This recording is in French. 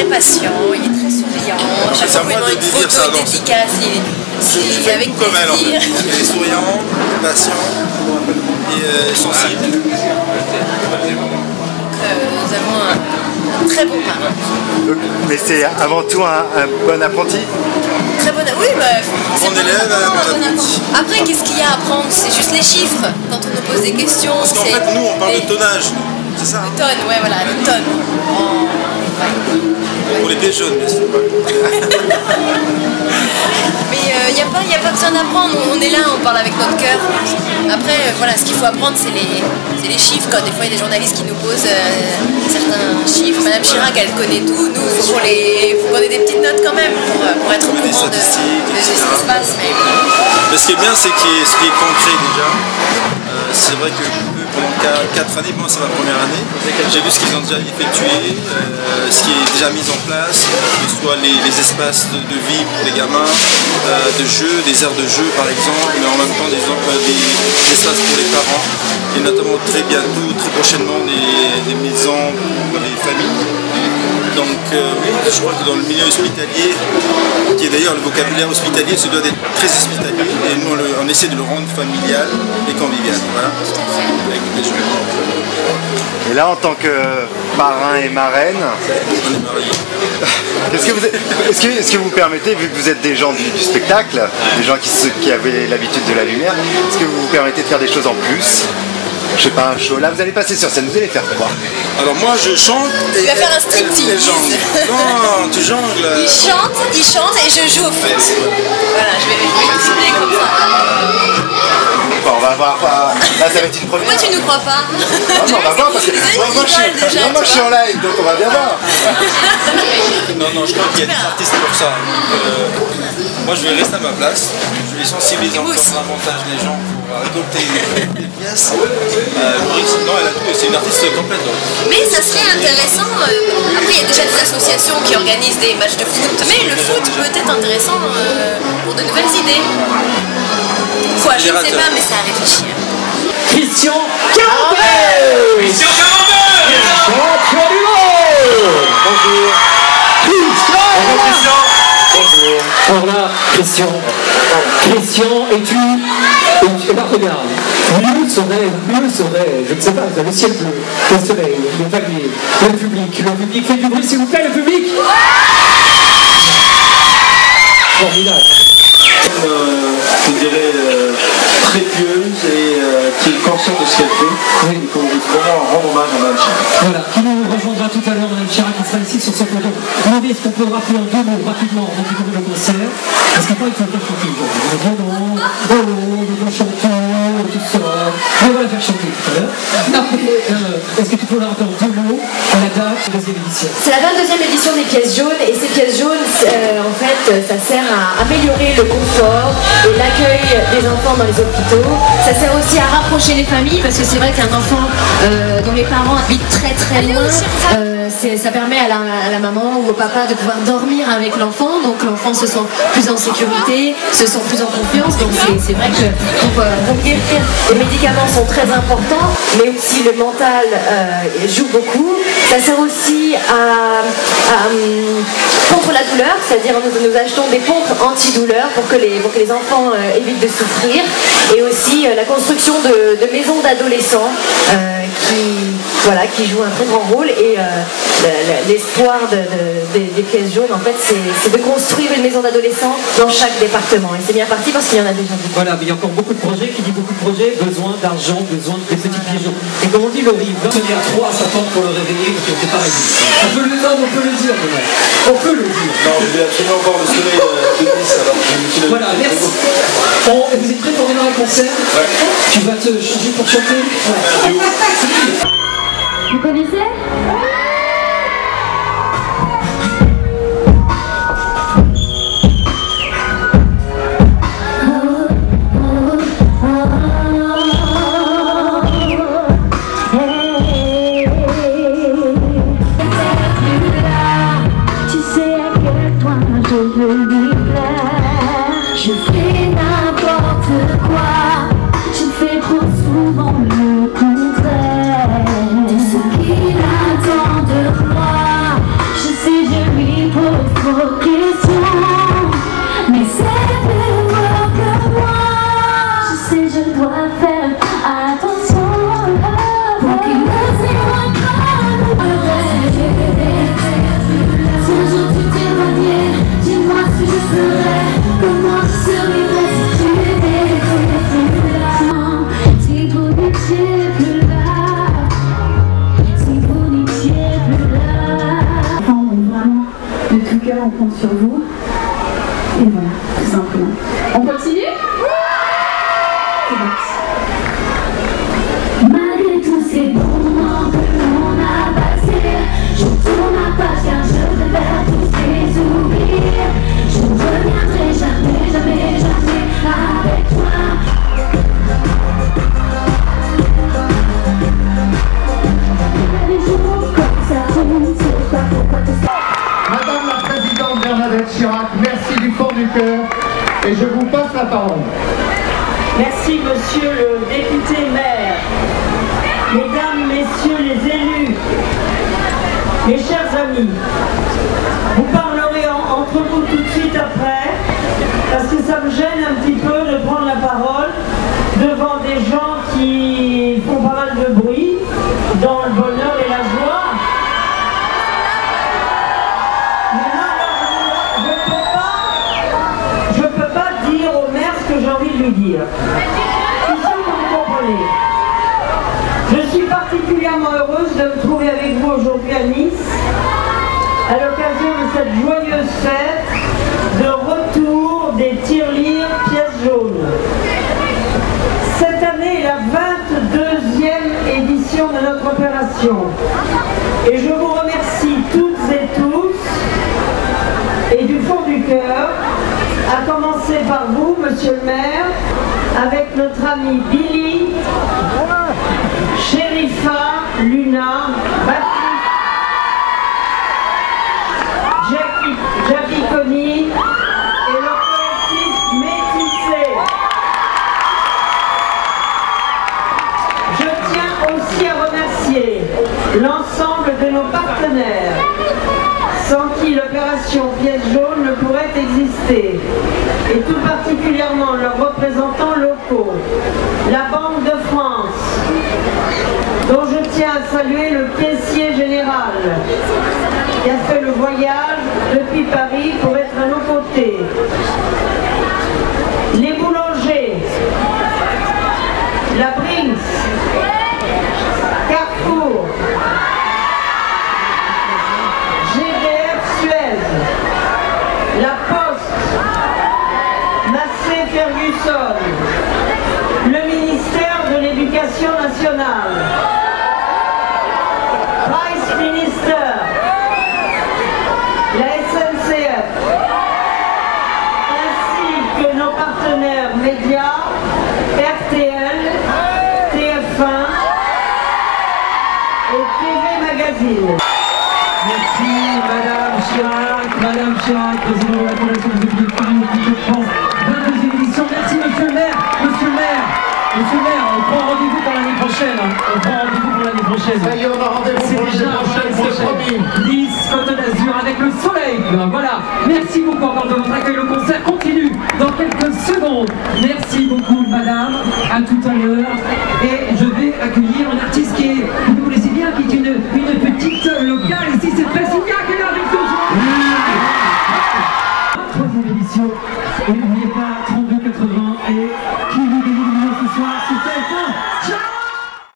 très patient, il est très souriant. Chaque fois qu'on demande une photo, une dédicace, je fais avec tout comme elle en fait. plaisir. Il est souriant, patient et sensible. Nous avons un très bon parrain. Mais c'est avant tout un bon apprenti. Très bon, oui, bah, Bon élève, bon apprenti. Après, qu'est-ce qu'il y a à apprendre? C'est juste les chiffres. Quand on nous pose des questions, parce qu'en fait, nous, on parle de tonnage, c'est ça? De tonnes, ouais, voilà, de tonnes. Pour les pieds jaunes, bien sûr. Mais il n'y a pas besoin d'apprendre, on est là, on parle avec notre cœur. Après, voilà, ce qu'il faut apprendre, c'est les chiffres. Quand des fois, il y a des journalistes qui nous posent certains chiffres. Madame Chirac, elle connaît tout. Nous, il faut qu'on ait des petites notes quand même pour être au courant de ce qui se passe. Mais ce qui est bien, c'est ce qui est concret déjà. C'est vrai que pendant 4 années, moi c'est ma première année, j'ai vu ce qu'ils ont déjà effectué, ce qui est déjà mis en place, que ce soit les espaces de vie pour les gamins, de jeu, des aires de jeu par exemple, mais en même temps des espaces pour les parents, et notamment très bientôt, très prochainement des maisons pour les familles. Donc oui, je crois que dans le milieu hospitalier, qui est d'ailleurs le vocabulaire hospitalier, se doit d'être très hospitalier, et nous on essaie de le rendre familial et convivial. Voilà. Avec des gens. Et là, en tant que parrain et marraine, On est mariés. est-ce que vous permettez, vu que vous êtes des gens du spectacle, des gens qui avaient l'habitude de la lumière, est-ce que vous permettez de faire des choses en plus? Je sais pas, un show. Là, vous allez passer sur scène, vous allez faire quoi? Alors moi je chante et Tu vas faire un striptease. elle jongle. Non, tu jongles. Il chante et je joue au foot. Voilà, je vais décider comme ça. Bon, on va voir. Là, ça va être une première. Pourquoi tu nous crois pas? Non, on va voir parce que moi, je suis en live, donc on va bien voir. Non, je crois qu'il y a des artistes pour ça. Moi je vais rester à ma place. Je vais sensibiliser encore davantage les gens pour récolter des pièces. Maurice, non, elle a tout, c'est une artiste complète. Mais ça serait intéressant. Après, il y a déjà des associations qui organisent des matchs de foot. Mais le foot peut être intéressant pour de nouvelles idées. Quoi, je ne sais pas, mais c'est à réfléchir. Christian Cambert. Christian Cambert. Champion du monde. Bonjour. Christian. Bonjour. Alors là, Christian, et tu là, regarde, mieux serait, je ne sais pas, le ciel bleu, le soleil, le palier, le public fait du bruit, s'il vous plaît, le public. Formidable. Je dirais très pieuse et qui est consciente de ce qu'elle fait. Oui. Et qu'on veut vraiment rendre hommage à Madame Chirac. Voilà, qui nous rejoindra tout à l'heure, Madame Chirac, qui sera ici sur ce plateau. Maurice, qu'on peut rappeler en 2 mots rapidement avant de découvrir le concert. Parce qu'il faut bien chanter aujourd'hui. On doit chanter, tout ça. On va la faire chanter tout à l'heure. Non, mais est-ce que tu peux leur rappeler en 2 mots la date de la deuxième édition? C'est la 22e édition des pièces jaunes, et ces pièces jaunes, en fait, ça sert à améliorer le confort et l'accueil des enfants dans les hôpitaux. Ça sert aussi à rapprocher les familles, parce que c'est vrai qu'un enfant dont les parents habitent très très loin, ça permet à la maman ou au papa de pouvoir dormir avec l'enfant, donc l'enfant se sent plus en sécurité, se sent plus en confiance, donc c'est vrai que pour guérir, les médicaments sont très importants, mais aussi le mental joue beaucoup. Ça sert aussi contre la douleur, c'est-à-dire nous achetons des pompes antidouleurs pour que les enfants évitent de souffrir, et aussi la construction de maisons d'adolescents qui jouent un très grand rôle, et l'espoir des pièces jaunes, en fait, c'est de construire une maison d'adolescents dans chaque département, et c'est bien parti parce qu'il y en a déjà beaucoup. Voilà, mais il y a encore beaucoup de projets, qui dit beaucoup de projets, besoin d'argent, besoin de petites pièces jaunes. Et comme on dit, Laurie, venir à 3 à s'attendre pour le réveiller, parce que c'est pareil. On peut le dire, on peut le dire. Non, je vais absolument voir le soleil de Nice, alors voilà, merci. Vous êtes prêts pour démarrer le concert? Ouais. Tu vas te changer pour chanter? Voilà. Vous connaissez ? Je fais n'importe quoi, je fais trop souvent le contraire de ce qu'il attend. sur vous. Et voilà, tout simplement. On continue? C'est parti. Malgré tous ces bons moments que l'on a passés, je tourne ma page car je préfère tous les oublier. Je ne reviendrai jamais, jamais, jamais avec toi. Les jours comme ça, je ne sais pas pourquoi tout ça. Madame la Présidente Bernadette Chirac, merci du fond du cœur et je vous passe la parole. Merci Monsieur le député maire, Mesdames, Messieurs les élus, mes chers amis, vous parlerez entre vous tout de suite après, parce que ça me gêne un petit peu de prendre la parole devant des gens qui font pas mal de bruit, dans le bonheur et la joie. Je peux pas dire au maire ce que j'ai envie de lui dire. Je suis sûr que vous comprenez. Je suis particulièrement heureuse de me trouver avec vous aujourd'hui à Nice, à l'occasion de cette joyeuse fête de retour des tirelires pièces jaunes. Cette année est la 22e édition de notre opération. Et je vous remercie toutes et tous, et du fond du cœur, à commencer par vous, Monsieur le maire, avec notre ami Billy, Sherifa, Luna, Baptiste, Jackie Connie et le collectif Métissé. Je tiens aussi à remercier l'ensemble de nos partenaires, sans qui l'opération Pièce jaune ne pourrait exister, et tout particulièrement leurs représentants locaux, la Banque de France, dont je tiens à saluer le caissier général, qui a fait le voyage depuis Paris pour être à nos côtés, les boulangers, la Brinks, Carrefour, GDF Suez, la Poste, Massé Ferguson, le ministère de l'Éducation nationale, Price Minister, la SNCF, ainsi que nos partenaires médias, RTL, TF1 et TV Magazine. Merci Madame Chirac, présidente de la Fondation des Oubliés de Paris, de France, 22e édition. Merci Monsieur le maire, on prend rendez-vous pour l'année prochaine. Ça y est, on a rendez-vous pour l'année prochaine, c'est promis. Nice, Côte d'Azur avec le soleil. Voilà, merci beaucoup encore de votre accueil. Le concert continue dans quelques secondes. Merci beaucoup Madame, à tout à l'heure. Et je vais accueillir un artiste qui est, vous connaissez bien, qui est une petite locale ici, c'est Pressica qui est là avec nous. Troisième édition, et n'oubliez